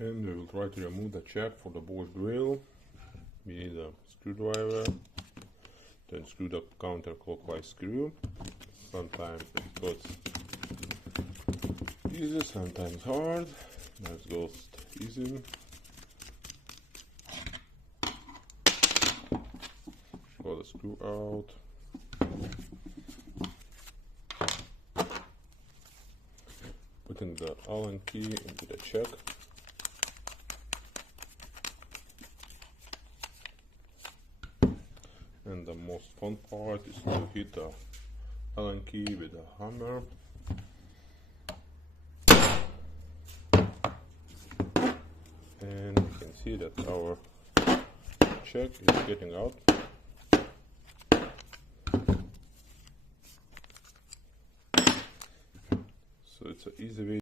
And we will try to remove the check for the Bosch grill. We need a screwdriver, then screw the counterclockwise screw. Sometimes it goes easy, sometimes hard. That goes easy. Pull the screw out. Putting the Allen key into the check. And the most fun part is to hit the Allen key with a hammer. And you can see that our check is getting out. So it's an easy way